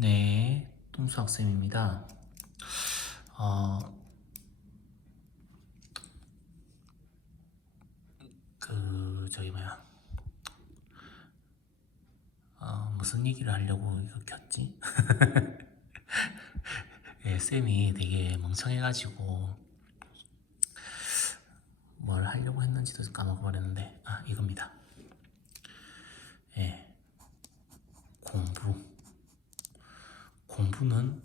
네, 뚱수 학생입니다. 어, 저기 뭐야, 무슨 얘기를 하려고 이거 켰지? 예, 쌤이 되게 멍청해가지고 뭘 하려고 했는지도 까먹어버렸는데, 이겁니다. 예, 공부. 공부는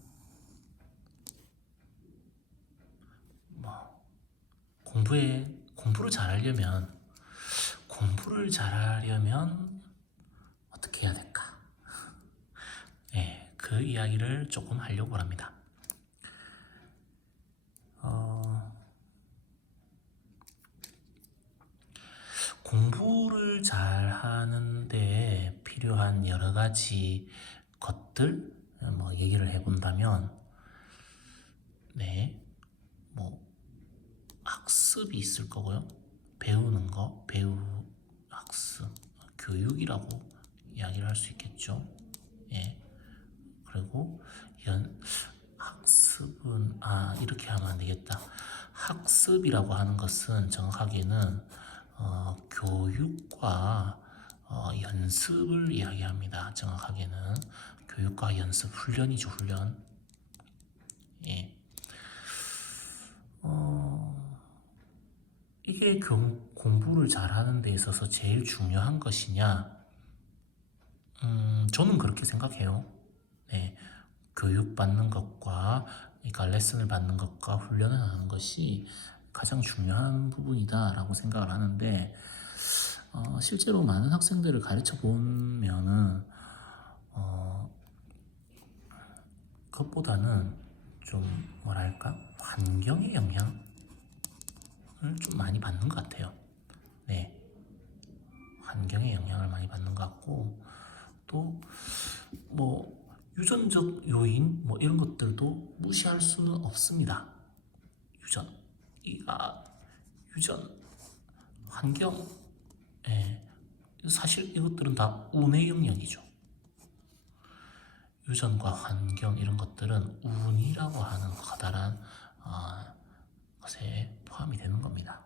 뭐, 공부를 잘하려면 어떻게 해야 될까? 예, 그 이야기를 조금 하려고 합니다. 공부를 잘 하는데 필요한 여러 가지 것들 뭐 얘기를 해본다면, 네, 뭐 학습이 있을 거고요. 배우는 거, 학습, 교육이라고 이야기를 할 수 있겠죠. 예, 그리고 학습은 이렇게 하면 안 되겠다. 학습이라고 하는 것은 정확하게는 교육과 연습을 이야기합니다. 정확하게는 교육과 연습, 훈련이죠, 훈련. 예. 이게 공부를 잘하는 데 있어서 제일 중요한 것이냐? 저는 그렇게 생각해요. 네. 교육받는 것과, 그러니까 레슨을 받는 것과 훈련을 하는 것이 가장 중요한 부분이다라고 생각을 하는데, 실제로 많은 학생들을 가르쳐 보면은 그것보다는 좀 뭐랄까 환경의 영향을 좀 많이 받는 것 같아요. 네, 환경의 영향을 많이 받는 것 같고 또 뭐 유전적 요인 뭐 이런 것들도 무시할 수는 없습니다. 유전, 유전, 환경, 예, 사실 이것들은 다 운의 영역이죠. 유전과 환경 이런 것들은 운이라고 하는 커다란 것에 포함이 되는 겁니다.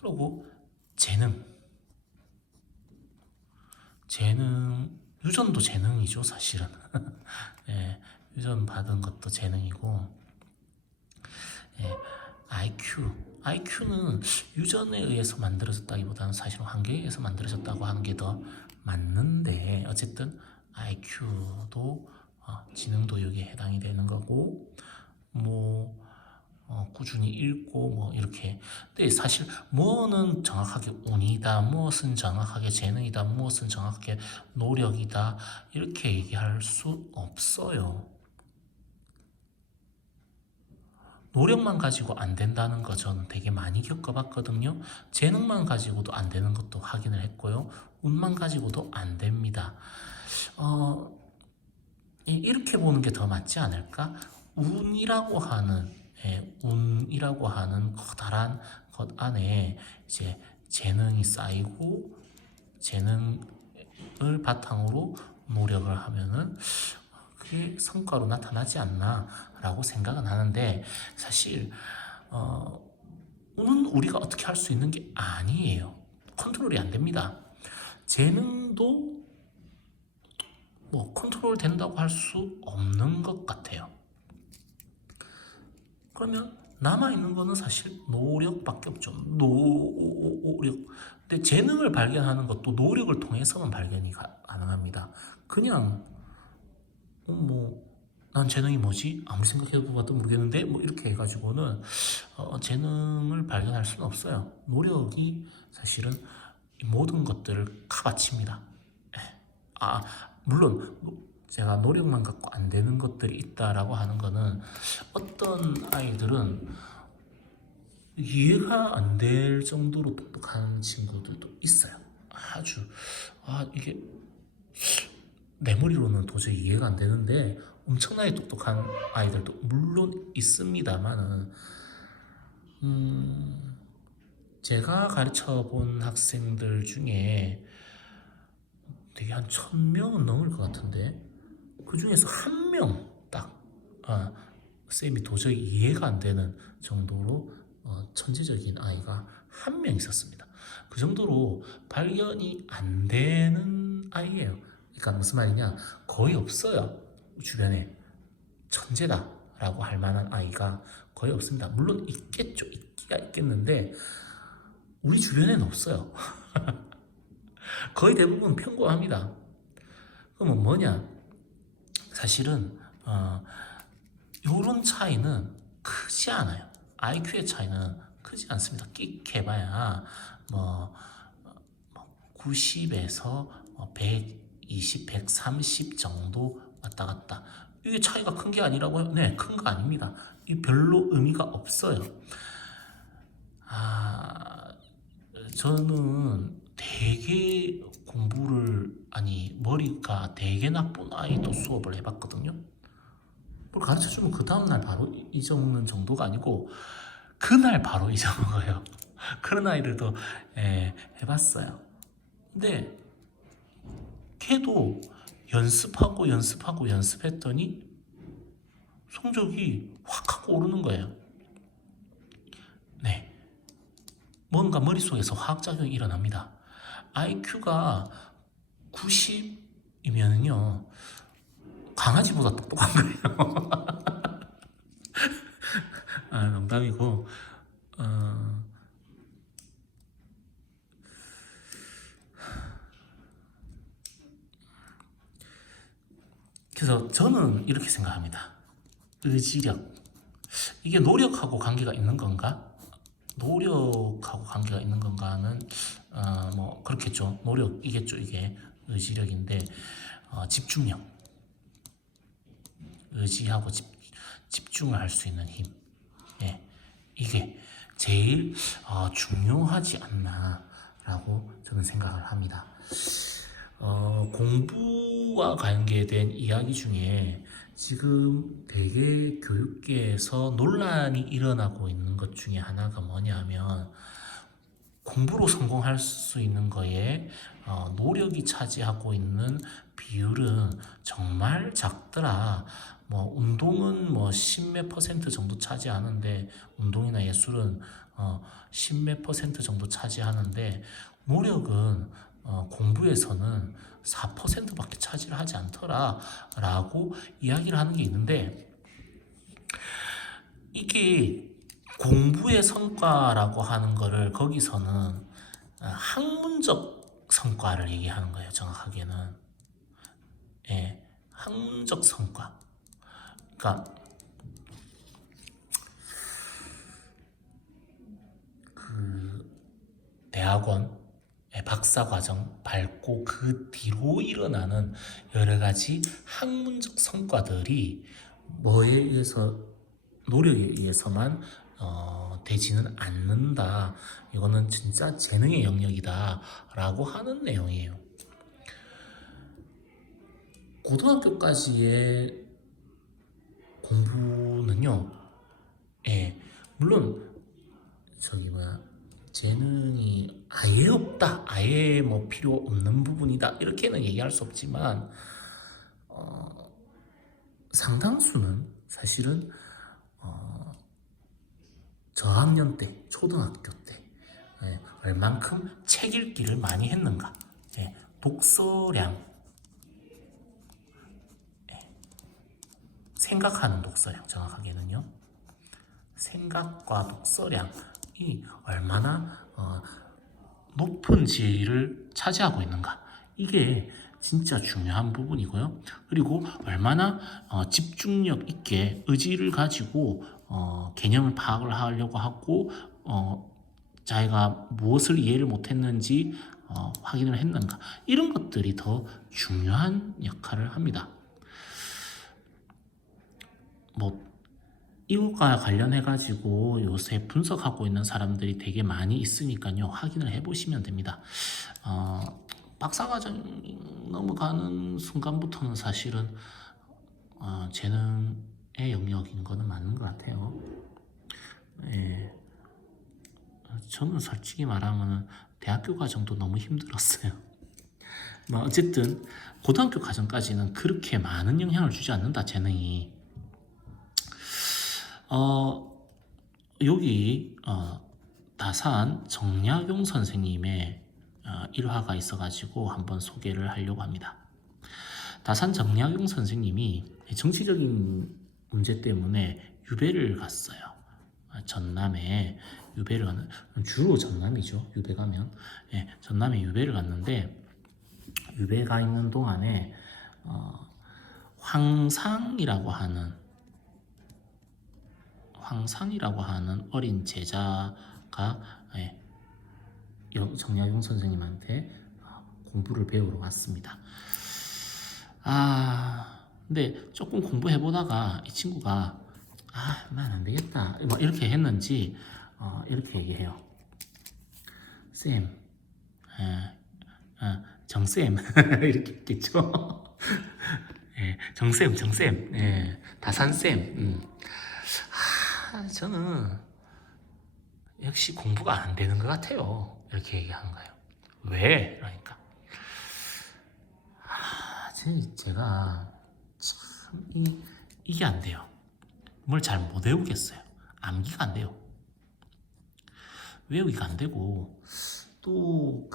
그리고 재능, 유전도 재능이죠, 사실은. 예, 유전 받은 것도 재능이고, 예, IQ는 유전에 의해서 만들어졌다기보다는 사실은 환경에 의해서 만들어졌다고 하는 게 더 맞는데, 어쨌든 IQ도 지능 도육에 해당이 되는 거고, 뭐 꾸준히 읽고 뭐 이렇게. 근데 사실 뭐는 정확하게 운이다, 무엇은 정확하게 재능이다, 무엇은 정확하게 노력이다 이렇게 얘기할 수 없어요. 노력만 가지고 안 된다는 거 저는 되게 많이 겪어봤거든요. 재능만 가지고도 안 되는 것도 확인을 했고요. 운만 가지고도 안 됩니다. 어, 이렇게 보는 게 더 맞지 않을까? 운이라고 하는 운이라고 하는 커다란 것 안에 이제 재능이 쌓이고 재능을 바탕으로 노력을 하면은 그게 성과로 나타나지 않나라고 생각은 하는데, 사실 운은 우리가 어떻게 할 수 있는 게 아니에요. 컨트롤이 안 됩니다. 재능도 뭐 컨트롤 된다고 할 수 없는 것 같아요. 그러면 남아있는 거는 사실 노력밖에 없죠. 노력. 근데 재능을 발견하는 것도 노력을 통해서만 발견이 가능합니다. 그냥 난 재능이 뭐지? 아무리 생각해봐도 모르겠는데 뭐 이렇게 해가지고는 재능을 발견할 수는 없어요. 노력이 사실은 모든 것들을 카바칩니다. 예. 물론 제가 노력만 갖고 안 되는 것들이 있다라고 하는 거는, 어떤 아이들은 이해가 안 될 정도로 똑똑한 친구들도 있어요. 아주 이게 내 머리로는 도저히 이해가 안 되는데 엄청나게 똑똑한 아이들도 물론 있습니다만은, 제가 가르쳐 본 학생들 중에 되게 한 1000명은 넘을 것 같은데, 그 중에서 한 명 딱 쌤이 도저히 이해가 안 되는 정도로 천재적인 아이가 한 명 있었습니다. 그 정도로 발견이 안 되는 아이예요. 그러니까 무슨 말이냐, 거의 없어요. 주변에 천재다라고 할 만한 아이가 거의 없습니다. 물론 있겠죠. 있기가 있겠는데 우리 주변에는 없어요. 거의 대부분 평범합니다. 그러면 뭐냐? 사실은 요런 차이는 크지 않아요. IQ의 차이는 크지 않습니다. 끽해봐야 뭐 90에서 120, 130 정도 왔다 갔다. 이게 차이가 큰 게 아니라고요? 네, 큰 거 아닙니다. 이 별로 의미가 없어요. 저는 되게 머리가 되게 나쁜 아이도 수업을 해봤거든요. 뭘 가르쳐주면 그 다음날 바로 잊어먹는 정도가 아니고 그날 바로 잊어먹어요. 그런 아이들도 해봤어요. 근데 걔도 연습했더니 성적이 확 하고 오르는 거예요. 네, 뭔가 머릿속에서 화학작용이 일어납니다. IQ가 90이면요 강아지보다 똑똑한 거예요. 농담이고 그래서 저는 이렇게 생각합니다. 의지력, 이게 노력하고 관계가 있는 건가? 노력하고 관계가 있는 건가는 뭐 그렇겠죠. 노력이겠죠. 이게 의지력인데 집중력, 의지하고 집중을 할 수 있는 힘, 이게 제일 중요하지 않나라고 저는 생각을 합니다. 공부와 관계된 이야기 중에 지금 되게 교육계에서 논란이 일어나고 있는 것 중에 하나가 뭐냐면 공부로 성공할 수 있는 거에 노력이 차지하고 있는 비율은 정말 작더라. 뭐 운동은 뭐 십몇 퍼센트 정도 차지하는데 운동이나 예술은 십몇 퍼센트 정도 차지하는데 노력은 공부에서는 4%밖에 차지를 하지 않더라 라고 이야기를 하는 게 있는데 이게 공부의 성과라고 하는 거를 거기서는 학문적 성과를 얘기하는 거예요. 정확하게는 학문적 성과. 그러니까 그 대학원 박사과정 밟고 그 뒤로 일어나는 여러 가지 학문적 성과들이 뭐에 의해서 노력에 의해서만 되지는 않는다. 이거는 진짜 재능의 영역이다 라고 하는 내용이에요. 고등학교까지의 공부는요, 물론 재능이 아예 없다, 아예 뭐 필요 없는 부분이다 이렇게는 얘기할 수 없지만 상당수는 사실은 저학년 때, 초등학교 때 얼만큼 책 읽기를 많이 했는가, 독서량, 생각하는 독서량, 정확하게는요 생각과 독서량이 얼마나 높은 지위를 차지하고 있는가, 이게 진짜 중요한 부분이고요. 그리고 얼마나 집중력 있게 의지를 가지고 개념을 파악을 하려고 하고 자기가 무엇을 이해를 못했는지 확인을 했는가, 이런 것들이 더 중요한 역할을 합니다. 뭐 이것과 관련해가지고 요새 분석하고 있는 사람들이 되게 많이 있으니까요. 확인을 해보시면 됩니다. 박사과정 넘어가는 순간부터는 사실은 재능의 영역인 거는 맞는 것 같아요. 저는 솔직히 말하면 대학교 과정도 너무 힘들었어요. 뭐 어쨌든 고등학교 과정까지는 그렇게 많은 영향을 주지 않는다 재능이. 여기 다산 정약용 선생님의 일화가 있어가지고 한번 소개를 하려고 합니다. 다산 정약용 선생님이 정치적인 문제 때문에 유배를 갔어요. 전남에 유배를 가는, 주로 전남이죠. 유배 가면. 예, 전남에 유배를 갔는데 유배 가 있는 동안에 황상이라고 하는 어린 제자가 정약용 선생님한테 공부를 배우러 왔습니다. 근데 조금 공부해보다가 이 친구가 난 안 되겠다 뭐 이렇게 했는지 이렇게 얘기해요. 쌤, 정쌤 이렇게 했겠죠. 예, 정쌤, 예, 다산쌤. 저는 역시 공부가 안 되는 것 같아요. 이렇게 얘기하는 거예요. 왜? 그러니까 제가 참 이게 안 돼요. 뭘 잘 못 외우겠어요. 암기가 안 돼요. 외우기가 안 되고 또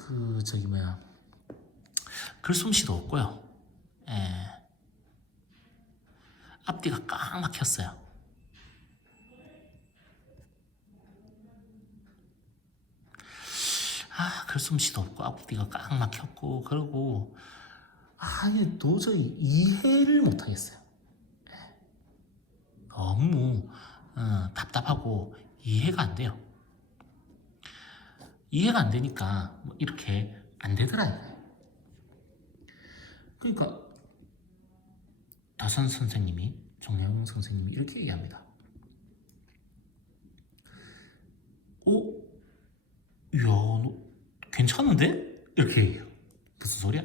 글솜씨도 없고요. 예. 앞뒤가 꽉 막혔어요. 글솜씨도 없고 앞뒤가 꽉 막혔고 그러고 도저히 이해를 못 하겠어요. 너무 답답하고 이해가 안 돼요. 이해가 안 되니까 뭐 이렇게 안 되더라 이거예요. 그러니까 다산 선생님이, 정약용 선생님이 이렇게 얘기합니다. 야, 너 괜찮은데? 이렇게 얘기해요. 무슨 소리야?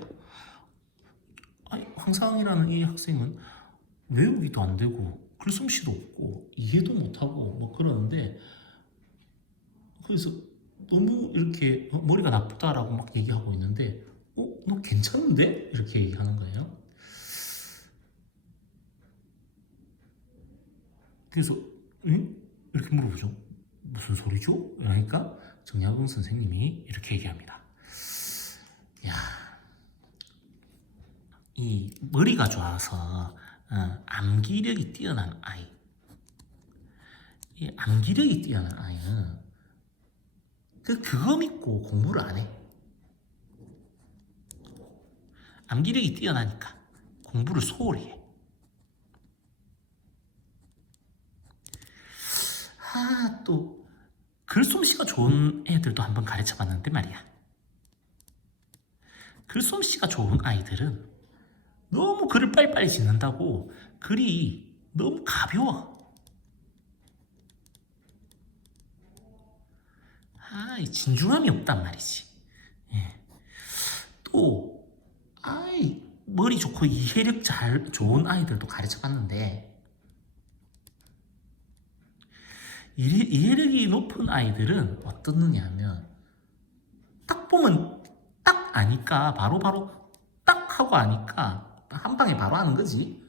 황상이라는 이 학생은 외우기도 안 되고 글솜씨도 없고 이해도 못하고 뭐 그러는데, 그래서 너무 이렇게 머리가 나쁘다라고 막 얘기하고 있는데 너 괜찮은데? 이렇게 얘기하는 거예요. 그래서 응? 이렇게 물어보죠. 무슨 소리죠? 그러니까 정약용 선생님이 이렇게 얘기합니다. 이 머리가 좋아서 암기력이 뛰어난 아이, 이 암기력이 뛰어난 아이는 그거 믿고 공부를 안 해. 암기력이 뛰어나니까 공부를 소홀히 해. 또 글솜씨가 좋은 애들도 한번 가르쳐 봤는데 말이야. 글솜씨가 좋은 아이들은 너무 글을 빨리빨리 짓는다고 글이 너무 가벼워. 진중함이 없단 말이지. 예. 또 머리 좋고 이해력 좋은 아이들도 가르쳐 봤는데 이해력이 높은 아이들은 어떻느냐 하면 딱 보면 딱 아니까 바로 딱 하고 아니까 한 방에 바로 하는 거지.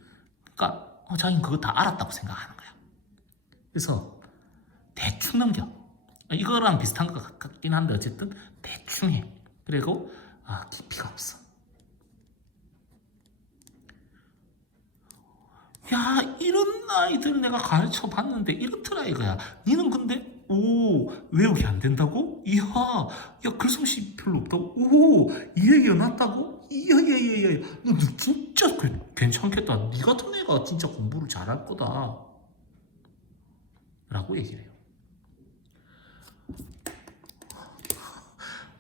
그러니까 자기는 그거 다 알았다고 생각하는 거야. 그래서 대충 넘겨. 이거랑 비슷한 것 같긴 한데 어쨌든 대충 해. 그리고 깊이가 없어. 이런 아이들 내가 가르쳐 봤는데 이렇더라 이거야. 니는 근데 외우기 안 된다고? 글솜씨 별로 없다고? 이해가 낮다고? 너 진짜 괜찮겠다. 니 같은 애가 진짜 공부를 잘할 거다 라고 얘기를 해요.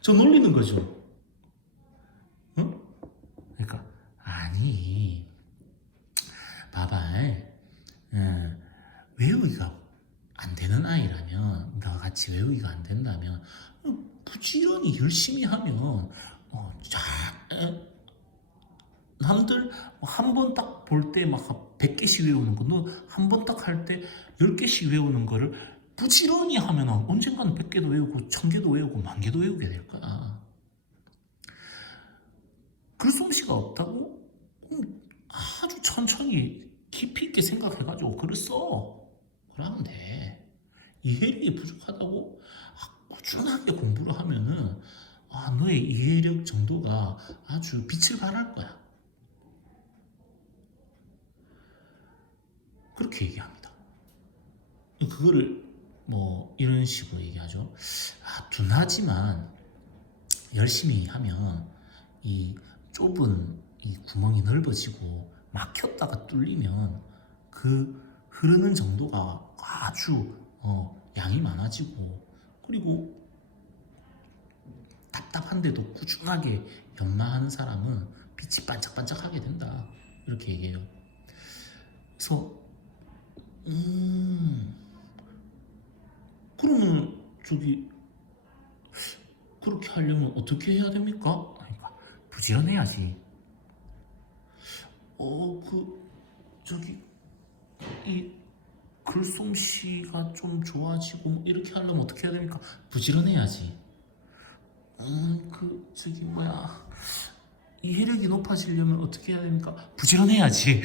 저 놀리는 거죠. 응? 그러니까 봐봐. 외우기가 안 되는 아이라면, 너와 같이 외우기가 안 된다면 부지런히 열심히 하면 남들 한 번 딱 볼 때 막 100개씩 외우는 거, 너 한 번 딱 할 때 10개씩 외우는 거를 부지런히 하면 언젠가는 100개도 외우고 1000개도 외우고 10,000개도 외우게 될 거야. 글솜씨가 없다고? 아주 천천히 깊이 있게 생각해가지고 글을 써. 그러면 돼. 이해력이 부족하다고? 꾸준하게 공부를 하면은 너의 이해력 정도가 아주 빛을 발할 거야. 그렇게 얘기합니다. 그거를 뭐 이런 식으로 얘기하죠. 둔하지만 열심히 하면 이 좁은 이 구멍이 넓어지고 막혔다가 뚫리면 그 흐르는 정도가 아주 양이 많아지고, 그리고 답답한데도 꾸준하게 연마하는 사람은 빛이 반짝반짝하게 된다. 이렇게 얘기해요. 그래서 그러면 그렇게 하려면 어떻게 해야 됩니까? 그러니까 부지런해야지. 이 글솜씨가 좀 좋아지고 이렇게 하려면 어떻게 해야 됩니까? 부지런해야지. 이해력이 높아지려면 어떻게 해야 됩니까? 부지런해야지.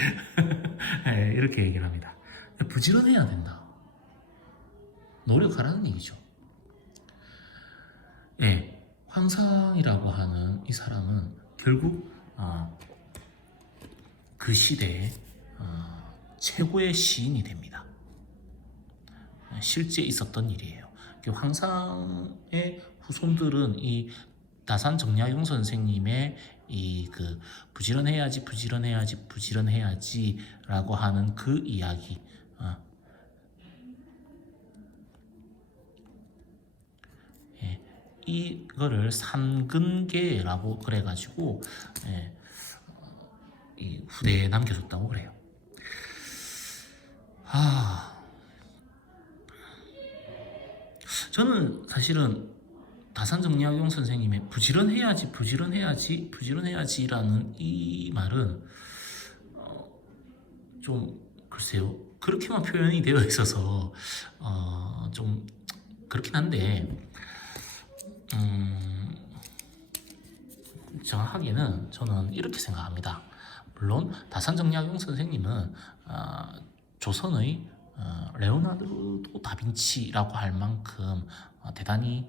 네, 이렇게 얘기를 합니다. 부지런해야 된다. 노력하라는 얘기죠. 네, 황상이라고 하는 이 사람은 결국 그 시대의 최고의 시인이 됩니다. 실제 있었던 일이에요. 황상의 후손들은 이 다산 정약용 선생님의 이 그 부지런해야지라고 하는 그 이야기, 이거를 삼근계라고 그래가지고 이 후대에 남겨줬다고 그래요. 저는 사실은 다산정약용 선생님의 부지런해야지라는 이 말은 좀 글쎄요, 그렇게만 표현이 되어 있어서 좀 그렇긴 한데, 정확하게는 저는 이렇게 생각합니다. 물론 다산정약용 선생님은 조선의 레오나르도 다빈치라고 할 만큼 대단히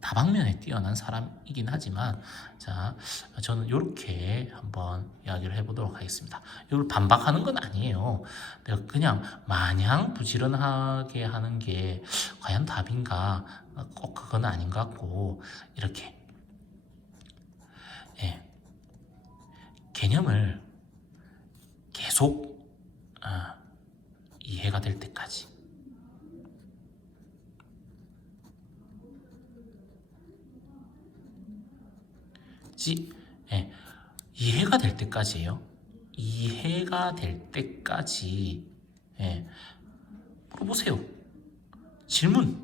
다방면에 뛰어난 사람이긴 하지만, 자, 저는 이렇게 한번 이야기를 해보도록 하겠습니다. 이걸 반박하는 건 아니에요. 내가 그냥 마냥 부지런하게 하는 게 과연 답인가? 꼭 그건 아닌 것 같고, 이렇게 개념을 계속 이해가 될 때까지, 이해가 될 때까지예요. 이해가 될 때까지 물어보세요. 질문.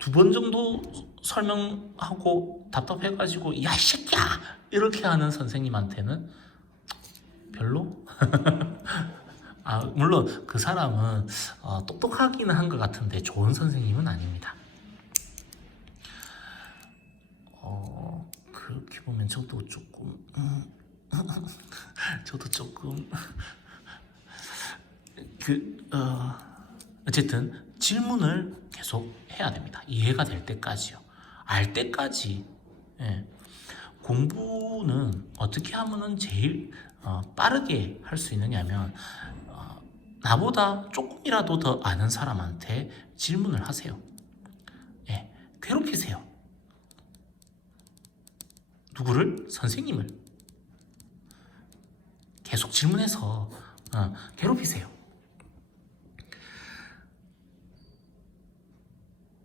두 번 정도 설명하고 답답해가지고 야 이 새끼야 이렇게 하는 선생님한테는 별로? 물론 그 사람은 똑똑하기는 한 것 같은데 좋은 선생님은 아닙니다. 그렇게 보면 저도 조금 어쨌든 질문을 계속 해야 됩니다. 이해가 될 때까지요. 알 때까지. 공부는 어떻게 하면은 제일 빠르게 할 수 있느냐면 나보다 조금이라도 더 아는 사람한테 질문을 하세요. 괴롭히세요. 누구를? 선생님을. 계속 질문해서 괴롭히세요.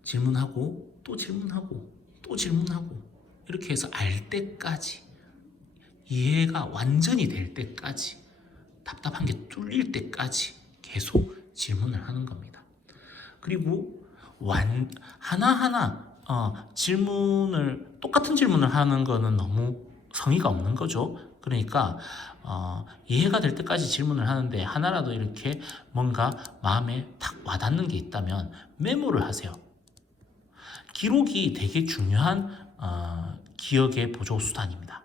질문하고 또 질문하고 또 질문하고 이렇게 해서 알 때까지, 이해가 완전히 될 때까지, 답답한 게 뚫릴 때까지 계속 질문을 하는 겁니다. 그리고 하나하나 똑같은 질문을 하는 거는 너무 성의가 없는 거죠. 그러니까 이해가 될 때까지 질문을 하는데 하나라도 이렇게 뭔가 마음에 탁 와닿는 게 있다면 메모를 하세요. 기록이 되게 중요한 기억의 보조 수단입니다.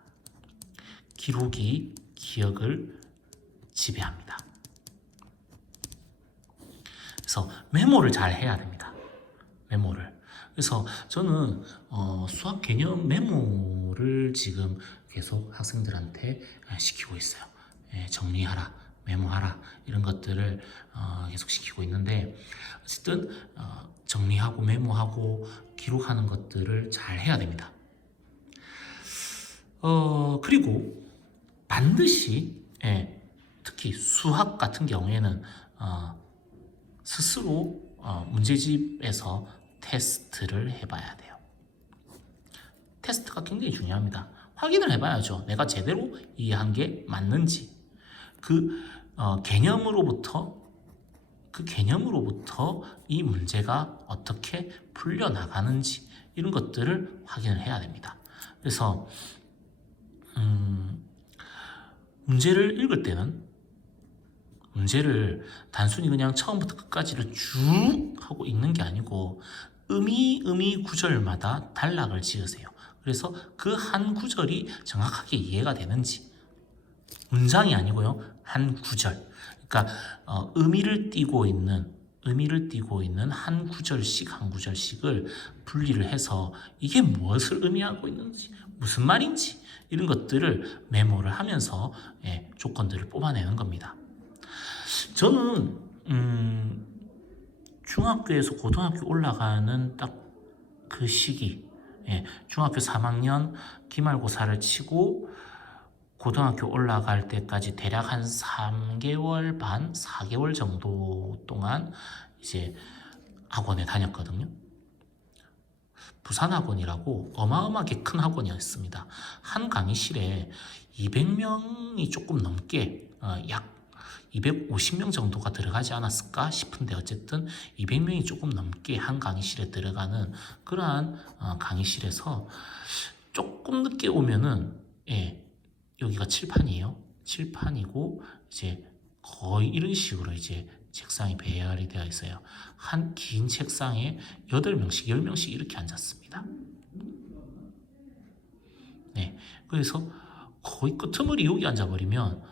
기록이 기억을 지배합니다. 그래서 메모를 잘 해야 됩니다. 메모를. 그래서 저는 수학 개념 메모를 지금 계속 학생들한테 시키고 있어요. 정리하라, 메모하라 이런 것들을 계속 시키고 있는데 어쨌든 정리하고 메모하고 기록하는 것들을 잘 해야 됩니다. 그리고 반드시 특히 수학 같은 경우에는 스스로 문제집에서 테스트를 해봐야 돼요. 테스트가 굉장히 중요합니다. 확인을 해봐야죠. 내가 제대로 이해한 게 맞는지. 그 개념으로부터 이 문제가 어떻게 풀려나가는지 이런 것들을 확인을 해야 됩니다. 그래서 문제를 읽을 때는 문제를 단순히 그냥 처음부터 끝까지를 쭉 하고 읽는 게 아니고 의미 구절마다 단락을 지으세요. 그래서 그 한 구절이 정확하게 이해가 되는지, 문장이 아니고요, 한 구절. 그러니까 의미를 띠고 있는 한 구절씩을 분리를 해서 이게 무엇을 의미하고 있는지, 무슨 말인지 이런 것들을 메모를 하면서 조건들을 뽑아내는 겁니다. 저는 중학교에서 고등학교 올라가는 딱 그 시기, 중학교 3학년 기말고사를 치고 고등학교 올라갈 때까지 대략 한 3개월 반, 4개월 정도 동안 이제 학원에 다녔거든요. 부산학원이라고 어마어마하게 큰 학원이었습니다. 한 강의실에 200명이 조금 넘게 약 250명 정도가 들어가지 않았을까 싶은데 어쨌든 200명이 조금 넘게 한 강의실에 들어가는 그러한 강의실에서 조금 늦게 오면은 여기가 칠판이에요. 칠판이고 이제 거의 이런 식으로 이제 책상이 배열이 되어 있어요. 한 긴 책상에 8명씩, 10명씩 이렇게 앉았습니다. 그래서 거의 끄트머리 여기 앉아버리면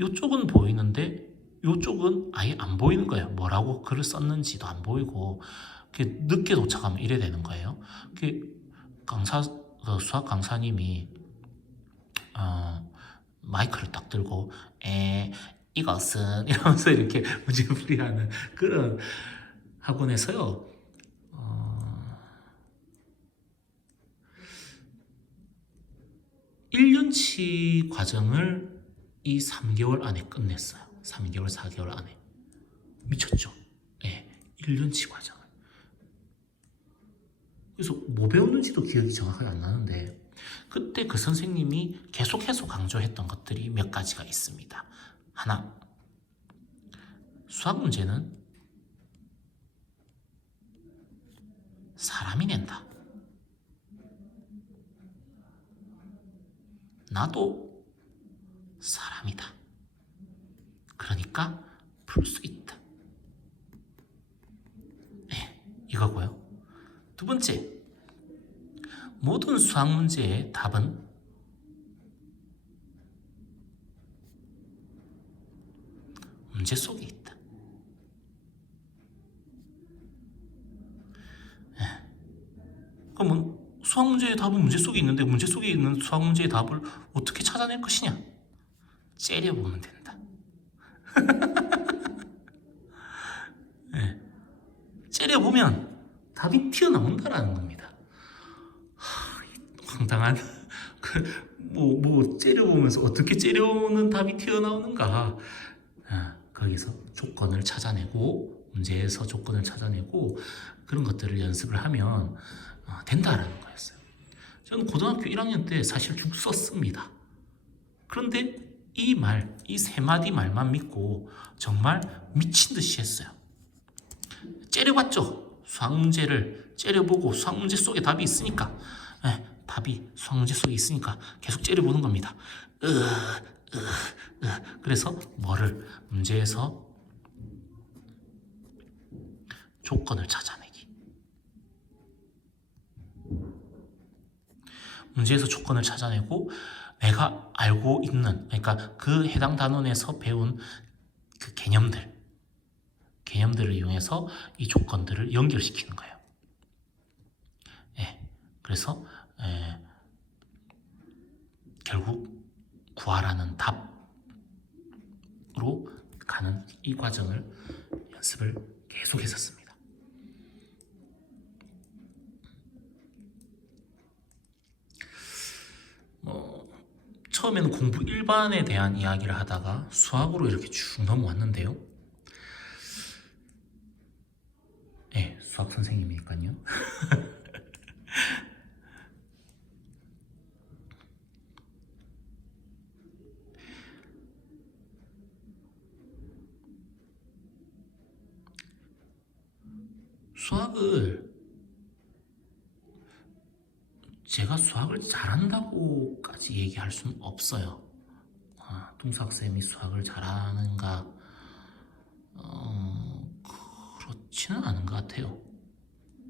이쪽은 보이는데 이쪽은 아예 안 보이는 거예요. 뭐라고 글을 썼는지도 안 보이고 늦게 도착하면 이래 되는 거예요. 수학 강사님이 마이크를 딱 들고 이것은 이러면서 이렇게 문제풀이하는 그런 학원에서요. 1년치 과정을 이 3개월 안에 끝냈어요. 3개월, 4개월 안에. 미쳤죠? 1년치 과정을. 그래서 뭐 배웠는지도 기억이 정확하게 안 나는데 그때 그 선생님이 계속해서 강조했던 것들이 몇 가지가 있습니다. 하나, 수학 문제는 사람이 낸다. 나도 사람이다. 그러니까 풀 수 있다. 이거고요. 두 번째, 모든 수학 문제의 답은 문제 속에 있다. 그러면 수학 문제의 답은 문제 속에 있는데 문제 속에 있는 수학 문제의 답을 어떻게 찾아낼 것이냐? 째려보면 된다. 째려보면 답이 튀어나온다라는 겁니다. 황당한 째려보면서 어떻게 째려오는 답이 튀어나오는가? 거기서 조건을 찾아내고 문제에서 조건을 찾아내고 그런 것들을 연습을 하면 된다라는 거였어요. 저는 고등학교 1학년 때 사실 쭉 썼습니다. 그런데 이 세 마디 말만 믿고 정말 미친 듯이 했어요. 째려봤죠. 수학 문제를 째려보고 수학 문제 속에 답이 있으니까 답이 수학 문제 속에 있으니까 계속 째려보는 겁니다. 그래서 문제에서 조건을 찾아내기. 문제에서 조건을 찾아내고 내가 알고 있는, 그러니까 그 해당 단원에서 배운 그 개념들을 이용해서 이 조건들을 연결시키는 거예요. 예, 그래서 결국 구하라는 답으로 가는 이 과정을 연습을 계속 했었습니다. 처음에는 공부 일반에 대한 이야기를 하다가 수학으로 이렇게 쭉 넘어왔는데요. 네, 수학 선생님이니까요. 제가 수학을 잘한다고까지 얘기할 수는 없어요. 동석쌤이 수학을 잘하는가? 그렇지는 않은 것 같아요.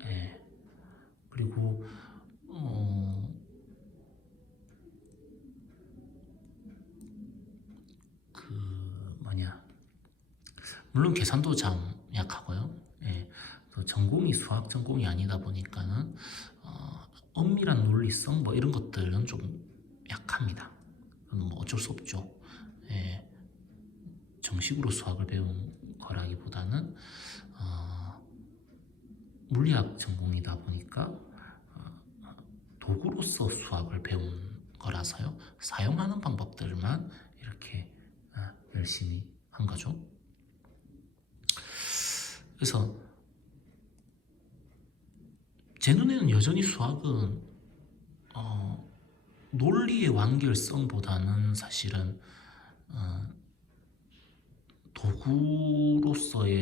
예. 그리고 물론 계산도 참 약하고요. 예. 전공이 수학 전공이 아니다 보니까는 엄밀한 논리성 뭐 이런 것들은 좀 약합니다. 뭐 어쩔 수 없죠. 예. 정식으로 수학을 배운 거라기보다는 물리학 전공이다 보니까 도구로서 수학을 배운 거라서요. 사용하는 방법들만 이렇게 열심히 한 거죠. 그래서 제 눈에는 여전히 수학은 논리의 완결성보다는 사실은 도구로서의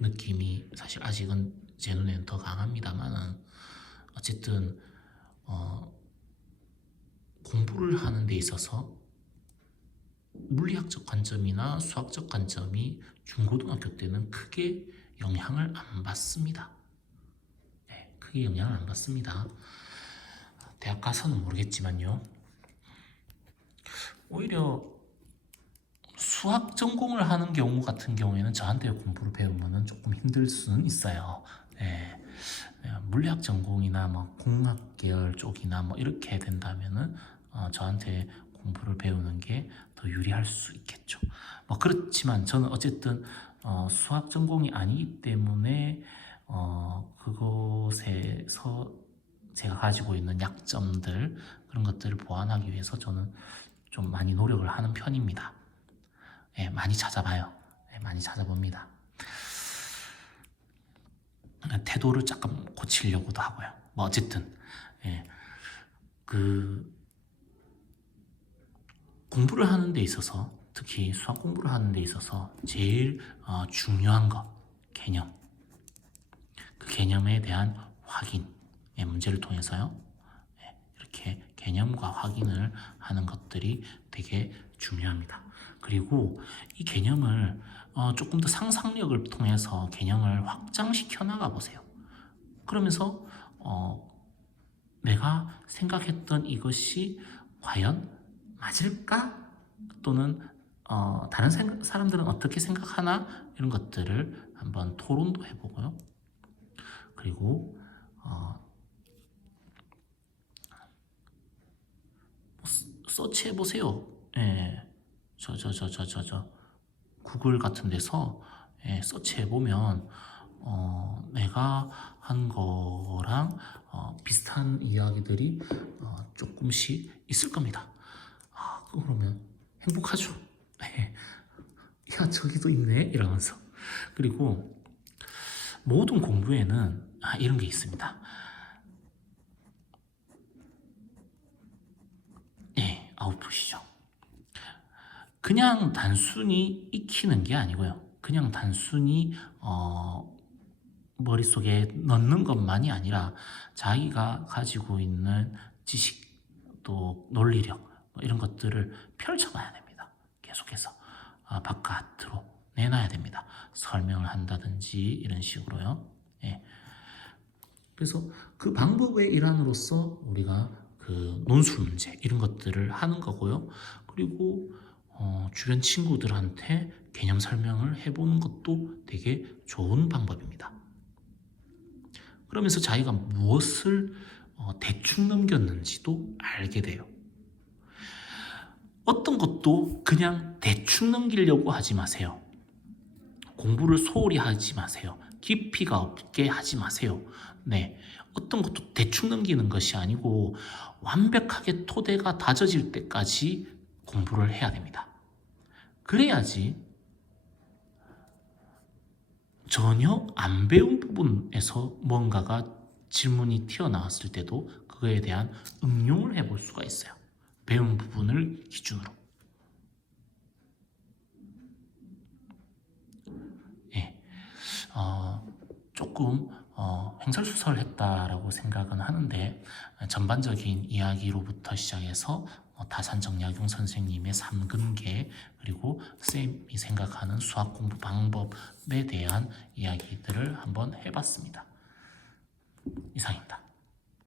느낌이 사실 아직은 제 눈에는 더 강합니다만은 어쨌든 공부를 하는 데 있어서 물리학적 관점이나 수학적 관점이 중고등학교 때는 크게 영향을 안 받습니다. 네, 크게 영향을 안 받습니다. 대학 가서는 모르겠지만요. 오히려 수학 전공을 하는 경우 같은 경우에는 저한테 공부를 배우면 조금 힘들 수는 있어요. 네. 물리학 전공이나 뭐 공학 계열 쪽이나 뭐 이렇게 된다면은 저한테 공부를 배우는 게 더 유리할 수 있겠죠. 뭐 그렇지만 저는 어쨌든 수학 전공이 아니기 때문에 그곳에서 제가 가지고 있는 약점들 그런 것들을 보완하기 위해서 저는 좀 많이 노력을 하는 편입니다. 예, 많이 찾아봐요. 예, 많이 찾아봅니다. 태도를 조금 고치려고도 하고요. 뭐 어쨌든 예, 공부를 하는 데 있어서 특히 수학 공부를 하는 데 있어서 제일 중요한 것 개념. 그 개념에 대한 확인. 문제를 통해서요. 이렇게 개념과 확인을 하는 것들이 되게 중요합니다. 그리고 이 개념을 조금 더 상상력을 통해서 개념을 확장시켜 나가 보세요. 그러면서 내가 생각했던 이것이 과연 맞을까? 또는 다른 사람들은 어떻게 생각하나? 이런 것들을 한번 토론도 해보고요. 그리고 서치 해보세요. 예, 구글 같은 데서 서치 해보면 내가 한 거랑 비슷한 이야기들이 조금씩 있을 겁니다. 그러면 행복하죠. 야, 저기도 있네 이러면서. 그리고 모든 공부에는 이런 게 있습니다. 아웃풋이죠. 그냥 단순히 익히는 게 아니고요. 그냥 단순히 머릿속에 넣는 것만이 아니라 자기가 가지고 있는 지식 또 논리력 뭐 이런 것들을 펼쳐봐야 됩니다. 계속해서 바깥으로 내놔야 됩니다. 설명을 한다든지 이런 식으로요. 예. 그래서 그 방법의 일환으로서 우리가 그 논술 문제 이런 것들을 하는 거고요. 그리고 주변 친구들한테 개념 설명을 해보는 것도 되게 좋은 방법입니다. 그러면서 자기가 무엇을 대충 넘겼는지도 알게 돼요. 어떤 것도 그냥 대충 넘기려고 하지 마세요. 공부를 소홀히 하지 마세요. 깊이가 없게 하지 마세요. 네, 어떤 것도 대충 넘기는 것이 아니고 완벽하게 토대가 다져질 때까지 공부를 해야 됩니다. 그래야지 전혀 안 배운 부분에서 뭔가가 질문이 튀어나왔을 때도 그거에 대한 응용을 해볼 수가 있어요. 배운 부분을 기준으로. 예, 조금 횡설수설했다라고 생각은 하는데 전반적인 이야기로부터 시작해서 다산정약용 선생님의 3근계 그리고 쌤이 생각하는 수학 공부 방법에 대한 이야기들을 한번 해봤습니다. 이상입니다.